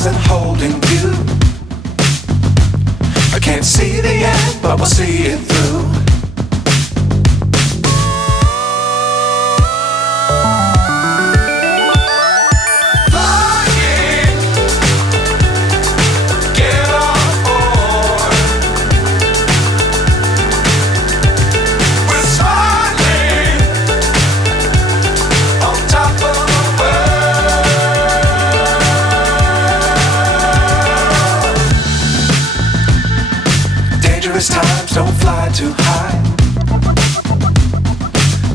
stars and holding you. I can't see the end, but we'll see it through. Times don't fly too high.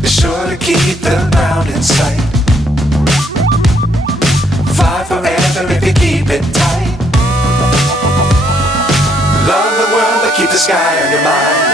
Be sure to keep the ground in sight. Fly forever if you keep it tight. Love the world but keep the sky on your mind.